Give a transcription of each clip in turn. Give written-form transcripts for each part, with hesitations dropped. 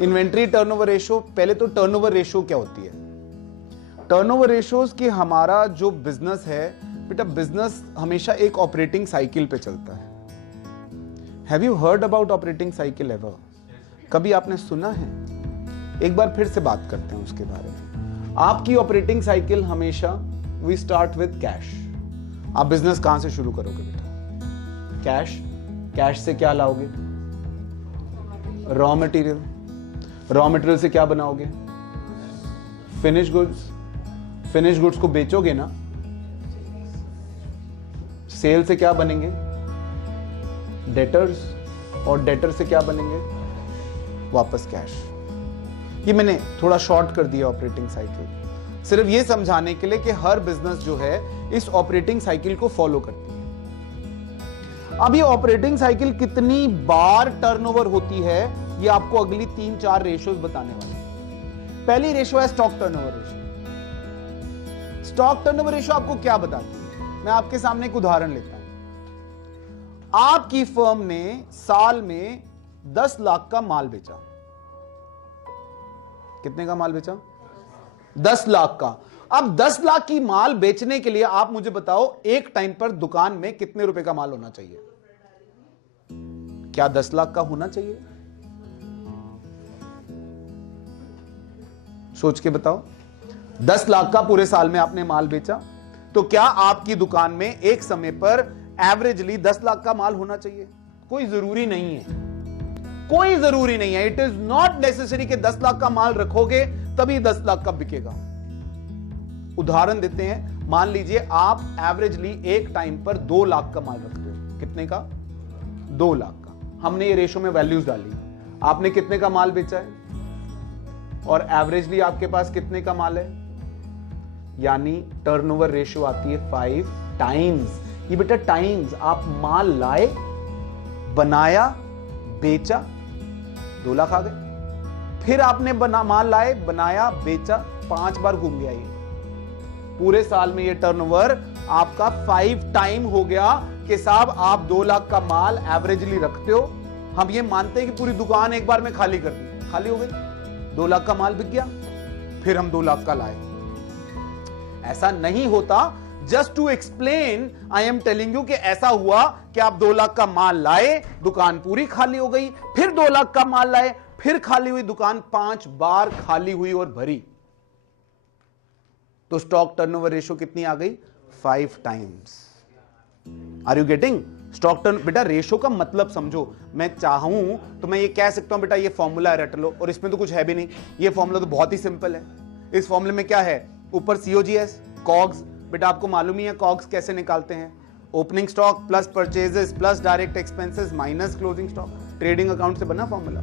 Inventory turnover ratio, पहले तो turnover ratio क्या होती है? टर्नओवर रेशोज कि हमारा जो बिजनेस है बेटा, बिजनेस हमेशा एक ऑपरेटिंग साइकिल पे चलता है। Have you heard about operating cycle ever? कभी आपने सुना है? एक बार फिर से बात करते हैं उसके बारे में। आपकी ऑपरेटिंग साइकिल हमेशा, वी स्टार्ट विद कैश। आप बिजनेस कहां से शुरू करोगे बेटा? कैश। कैश से क्या लाओगे? Raw material. रॉ मटेरियल से क्या बनाओगे? Finish goods. फिनिश गुड्स को बेचोगे ना? सेल से क्या बनेंगे? डेटर्स। और डेटर से क्या बनेंगे? वापस कैश। ये मैंने थोड़ा शॉर्ट कर दिया ऑपरेटिंग साइकिल, सिर्फ ये समझाने के लिए कि हर बिजनेस जो है इस ऑपरेटिंग साइकिल को फॉलो करती है। अब ये ऑपरेटिंग साइकिल कितनी बार टर्नओवर होती है, ये आपको अगली 3-4 रेशोज बताने वाले हैं। पहली रेशो है stock turnover ratio. Stock turnover ratio आपको क्या बताती है? मैं आपके सामने एक उदाहरण लेता हूं। आपकी फर्म ने साल में 10 लाख का माल बेचा। कितने का माल बेचा? 10 लाख का। अब 10 लाख की माल बेचने के लिए आप मुझे बताओ, एक टाइम पर दुकान में कितने रुपए का माल होना चाहिए? क्या 10 लाख का होना चाहिए? सोच के बताओ। 10 लाख का पूरे साल में आपने माल बेचा, तो क्या आपकी दुकान में एक समय पर एवरेजली 10 लाख का माल होना चाहिए? कोई जरूरी नहीं है, कोई जरूरी नहीं है। इट इज नॉट नेसेसरी कि 10 लाख का माल रखोगे तभी 10 लाख का बिकेगा। उदाहरण देते हैं, मान लीजिए आप एवरेजली एक टाइम पर 2 लाख का माल रखते हो। कितने का? 2 लाख का। हमने ये रेशो में वैल्यूज डाली। आपने कितने का माल बेचा है और एवरेजली आपके पास कितने का माल है? यानी टर्नओवर रेशो आती है 5 टाइम्स। ये बेटा टाइम्स, आप माल लाए, बनाया, बेचा, 2 लाख आ गए। फिर आपने माल लाए, बनाया, बेचा, 5 बार घूम गया। ये पूरे साल में ये टर्नओवर आपका 5 टाइम हो गया कि साहब आप 2 लाख का माल एवरेजली रखते हो। हम ये मानते हैं कि पूरी दुकान एक बार में खाली कर दी, खाली हो गई, 2 लाख का माल बिक गया। फिर हम 2 लाख का लाए। ऐसा नहीं होता। Just to explain I am telling you कि ऐसा हुआ कि आप 2 लाख का माल लाए, दुकान पूरी खाली हो गई, फिर 2 लाख का माल लाए, फिर खाली हुई दुकान, 5 बार खाली हुई और भरी। तो स्टॉक टर्नओवर रेशो कितनी आ गई? 5 times. Are you getting? Stock turn, बेटा रेशो का मतलब समझो। मैं चाहूं तो मैं ये कह सकता हूं बेटा ये फॉर्मूला रट लो, और इसमें तो कुछ है भी नहीं। ये फॉर्मूला तो बहुत ही सिंपल है। इस फॉर्मूले में क्या है? ऊपर COGS, कॉग्स। बेटा आपको मालूम ही है कॉग्स कैसे निकालते हैं? Opening stock plus purchases plus direct expenses minus closing stock. Trading account से बना फॉर्मूला।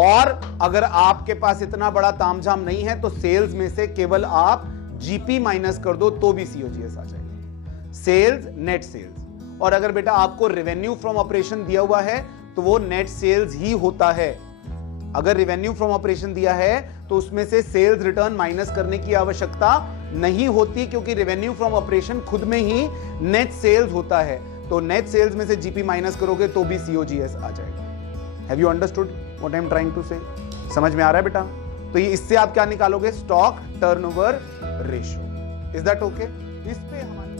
और अगर आपके पास इतना बड़ा तामझाम नहीं है तो सेल्स में से केवल आप जीपी माइनस कर दो तो भी COGS आ जाएगा। Sales, net sales. और अगर बेटा आपको रेवेन्यू फ्रॉम ऑपरेशन दिया हुआ है तो वो नेट सेल्स ही होता है। अगर रेवेन्यू फ्रॉम ऑपरेशन दिया है तो उसमें से सेल्स रिटर्न माइनस करने की आवश्यकता नहीं होती, क्योंकि रेवेन्यू फ्रॉम ऑपरेशन खुद में ही नेट सेल्स होता है। तो नेट सेल्स में से जीपी माइनस करोगे तो भी COGS आ जाएगा। Have you understood what I am trying to say? समझ में आ रहा है बेटा? तो ये इससे आप क्या निकालोगे? Stock turnover ratio. Is that okay? इस पे हमारे